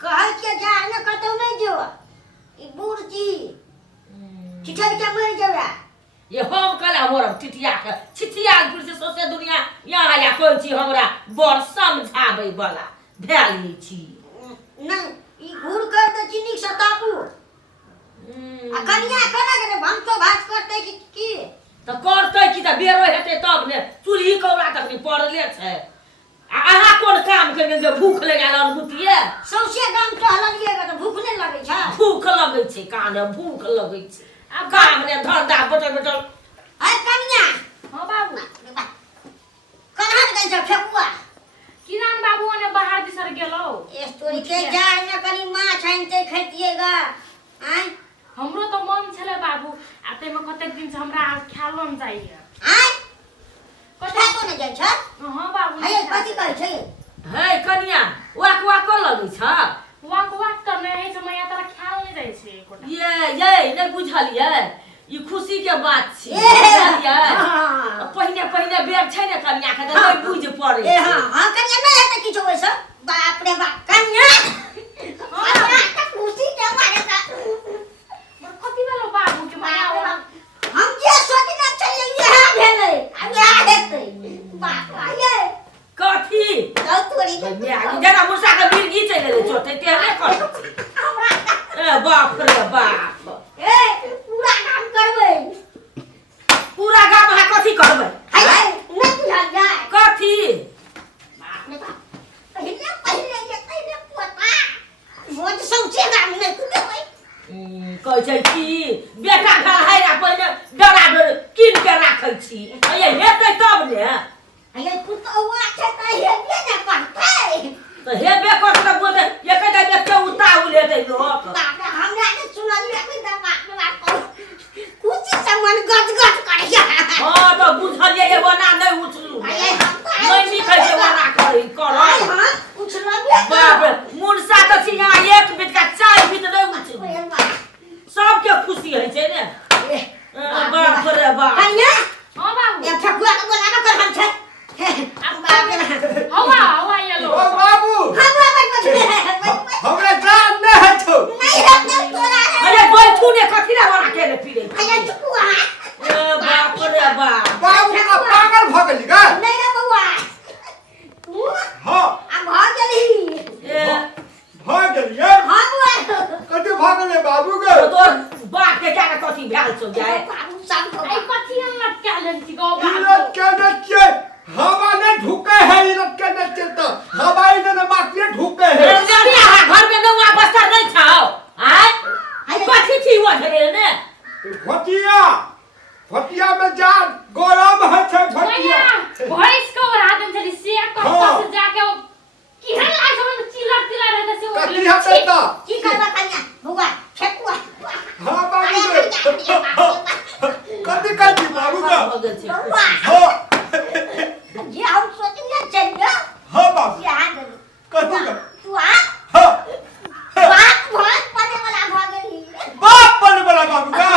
कहै के जा ने कतौ नहीं जो ई बूढ़ जी छिछड़ के मर जावे ये हम कला मोरब टिटिया के छिटिया फिर से सोचे दुनिया यहाँ या कोई चीज हमरा बड़ समझाबै वाला भेली छी नहीं ई घूर कर दे चिनी सतापू आ कनिया कना करे भंतो भात करते की तो करते की त बेरो हेते तब ने चूल्ही कौला तक पड़ले छै अहाँ कोन काम कर जे भूख लगल अनुभूतिए सौसे गाम टहलिएगा तो भूख नहीं लगे छै भूख लगे छै काने भूख लगे छै आ काम रे धंधा बटल बटल है कनिया हां बाबू कहां गई छ फेकुआ किरण बाबू ने बाहर दिसर गेलो स्टोरी के जाय में कनी माछ आनते खैतिएगा आय हमरो तो मन छले बाबू आते में कते दिन से हमरा ख्यालन जाइए आय कथा को न जाय छ हां बाबू है कथि कहै छै है कनिया वाक वाक क लगे छ वाक वाक त नहीं समय तोरा ख्याल नहीं जाय छै कोटा ये नहीं बुझलिए ई खुशी के बात छी बुझलिए पहिने पहिने बेर छै ने कनिया के त नहीं बुझ पड़े ए हां कनिया नहीं हेते किछो होय छ बाप रे बाप कनिया हां त खुशी के मारे का कथि भेलो बाबू के माया हम जे सोचना छलिए यहां भेलै अब यहां हेतै बाप आये कथी गौ तोरी जरा मुसा के बिरगी चले ले छोटे तेरे कर ए बाप रे बाप ए पूरा काम करबै पूरा गाम हा कथी करबै हाय नहीं बुझल जाय कथी बाप रे बाप पहिले ये पोता मोज सौचे गाम नहीं कुदेबै कहै छै की बेटा घर हैरा पहिने डरा डर कीन के राखै छी ये हेतै तब ने अये पुतौआ छै त हेबे ने करतै तो हेबे करतै बोले ये कहै दे के उताउ लेतै लोक बाप रे हमरा ने सुनलिए कि त बाप रे बाप कुछ समन गज गज करिया हां तो बुझलिए ये बना नहीं उछलू अये नहीं निकल से बना करी कर हां उछलबे बाप रे मुनसा त सिंहा एक बिट का चाय बिट नहीं उछलू सबके खुशी है छै ने बाप रे बाप कन्या हां बाबू ये ठकुआ के बोला न कर हम छै अब बाप रे हवा ये लो ओ बाबू हमरा बैठ हमरा जान न है छौ नहीं है तोरा अरे बैठू ने कथी ला बना के फिरे अये ठकुआ बाप रे बाप बाबू का पागल भ गेली का नहीं रे बउआ तू हां अब भ गेली भ गेलिए हां बुआ कते भ गेले बाबू के तोर बाप के क्या कथी भेल छौ जाय बाबू सब को आई कथि लट के आलन छी गो इलत के नचे हवा ने ढुके है इलत के नचे त हवा इधर माटिए ढुके है घर में नौवा बस्तर नहीं छौ आय कथी छी वो धरे ने फटिया में जान गरम है छै फटिया भैंस को रातन चली से कब से जाके वो किहन लाग सब चिल्ला चिल्ला रहता से वो कथी हते त की करबा कन्या बउआ ठकुआ हां बाबू कथी कथी बाबू का हो गेल छै बउआ हां जे हम सोचने चलियो हां बाबू यहाँ गेली कथी का तू आ हां बाप भात पने वाला भ गेली बाप बन वाला बाबू का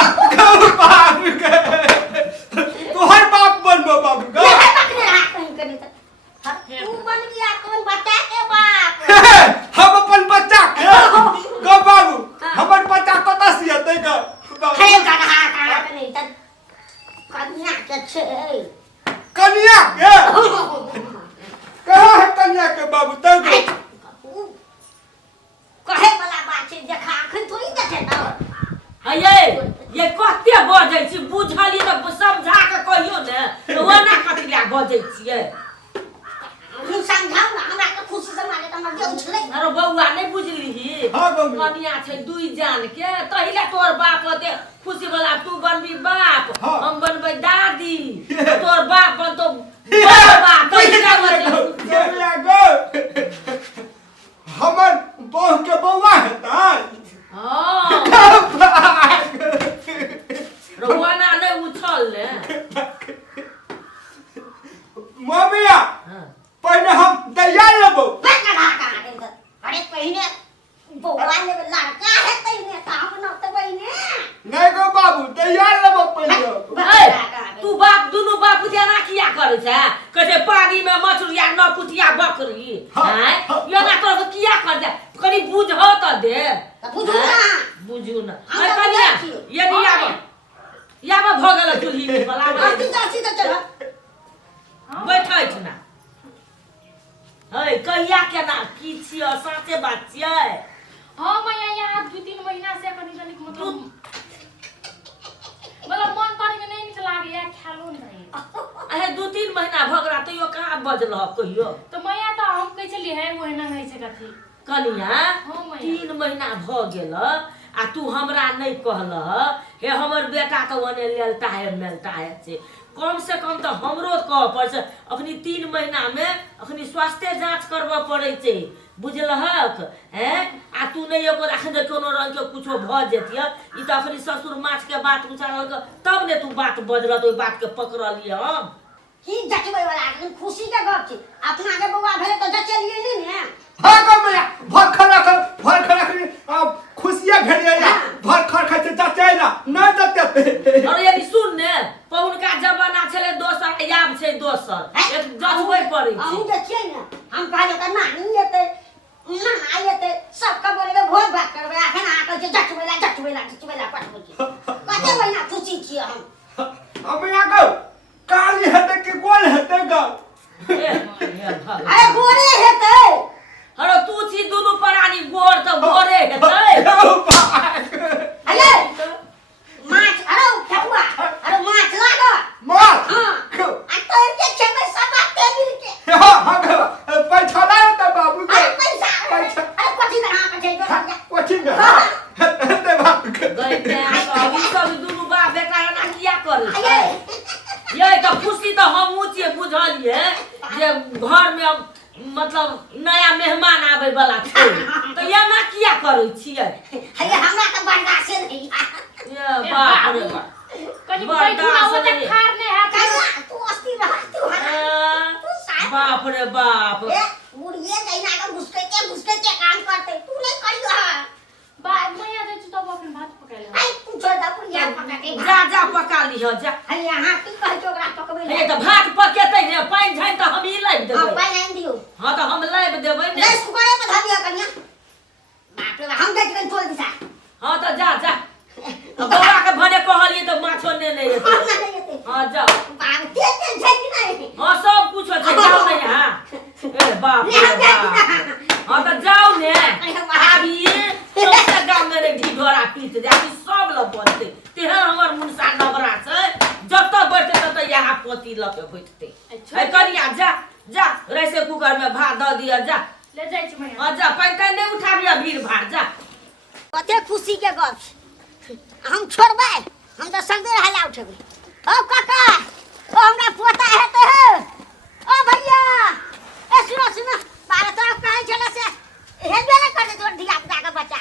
बाबू का तोहर बाप बनबो बाबू का ये पकड़े हाथ कहीं करी त तू बन गया कौन बच्चा के बाप हम अपन बच्चा के गो बाबू हमर बच्चा कतऽ से हेतै ग हे गधा का नहीं त कन्या के छे कन्या के कहाँ है कन्या के बाबू तै कहे वाला बात छै देखा अखन थोड़ी देखे त ये कते बजै छी बुझलिए त समझा के कहियो ने ओना कथी ला बजै छियै तू समझाऊ ना हमरा के खुशी से मारे त हमर जे उछलै अरे बउआ नहीं बुझली हां बाबू कनिया छै दुई जान के तहिले तोर बाप होते खुशी वाला तू बनबी बाप हाँ। हम बनबै दादी तोर बाप बन तो बाबा तहिले बन जबला गो हमर बहू के बौआ हेतै हां रोवाना नहीं उछल ले मम्मिया पहले हम दैया लेबो गधा का अरे पहिने बउआ ने लड़का है तइने काम न त बइने नहीं गो बाबू दैया लेबो पहले तू बाप दुनु बाप जना किया करे छै कहै पानी में मछलिया 9 कुतिया बकरी हाँ, हैं हाँ, यो ना कर किया कर जा कनी बुझ साँचे बात छियै। हाँ मैया यहाँ 2-3 महीना से कनी मतलब मन करे के नहीं नीक लागे या ख्यालो नहीं। अहे 2-3 महीना भऽ गेला तैयो कहाँ बजलह कहियो। तो मैया तो हम कहै छलिए है वो ना है से कथी कनिया हाँ मैया 3 महीना भऽ गेल आ तू हमरा नहीं कहलह हे हमर बेटा तो ओने लेलता है से कम से कम तो हमरो कह पर से अखनी 3 महीना में अखनी स्वास्थ्य जांच करबऽ पड़ै छै बुझलहक हैं आ तू नहीं एको अखन कोनो रंग के कुछो भ जेतिय ई तो अखनी ससुर माछ के बात उछालल तब ने तू बात बजल तो बात के पकड़लिए हम की जचबै वाला खुशी के गप छै अपना के बौआ भेले तो जचलिए नहीं ने। हाँ कमैया भर खुशियाँ भेलिए या भर खाते जाते ना नहीं जाते। अरे यदि सुन ने पहुनका जमाना छले दोसर याब छै दोसर एक जजबै पड़ै छै। हम देखिए ना हम कहले त नानी एते नाना एते सबके बोले भोज भात करबे अखन आके जे जचबैला पठबै छै कते महीना खुशी छियै हम। कमैया गो काली हेते कि गोल हेते गो। अरे गोरे हेते अरे तू छी दुनु प्राणी गोर त गोरे हेतै। अरे माछ अरे फकुआ अरे माछ लागा मार हां आ तो के खेमे सब आते मिल के हाँ पैसा ना होता बाबू के अरे पैसा अरे कथि ना हां कथि जो कोची में हेते बाबू के गई के अभी सब दुनु बा बेटा ना किया करे छै ये त खुशी त हमहु छी बुझलिए जे घर में मतलब नया मेहमान आबै वाला छै त ये ना किया करे छियै। अरे हमरा त बर्दाश्त नहीं ये बाप रे बाप कनी बैठू ना वो तक खार ने है कहिया तू अस्ती रह तू साथ बाप रे बाप ए बुढ़िए दैना का घुसके के काम करते तू नहीं करियो बा मैया दे तब अपन भात पकाइले आई तू छोड़ पुरिया पका के जा पका लिह जा। अरे यहाँ की कह के ओकरा पकबै हे त भात पकेतै ने पानी झाइन त हम ई लाइब हम देबै। पानी आनि दियो हां त हम लाइब देबै ने ले सुपारे पे धर दिया कन्या बाप रे हम देख के तोड़ दिसा हां त जा बौआ के भने कहलिए त माछो ने नहीं एतै। हां जा बाप ते छै कि नहीं हां सब कुछ छै जाओ ने यहां ए बाप रे बाप हां त जाओ ने अभी सबसे गांव में रे ढिढोरा पीट दे अभी सब ल बनते तेहन हमर मुनसा नबरा छै जत बैठते तत यहाँ पोती ल के बैठते ए कनिया जा रैसे कुकर में भात द दिया जा ले जाय छी मैया। हां जा पैन नहीं उठाबिया भीड़ भाड़ जा। कते खुशी के गप हम छोड़बै हम तो संगे हला उठबै ओ काका ओ हमरा पोता हेते है ओ भैया ए सुनो बारह तरफ कहे चले से हेबे न कर दे तोर धिया पुता के बच्चा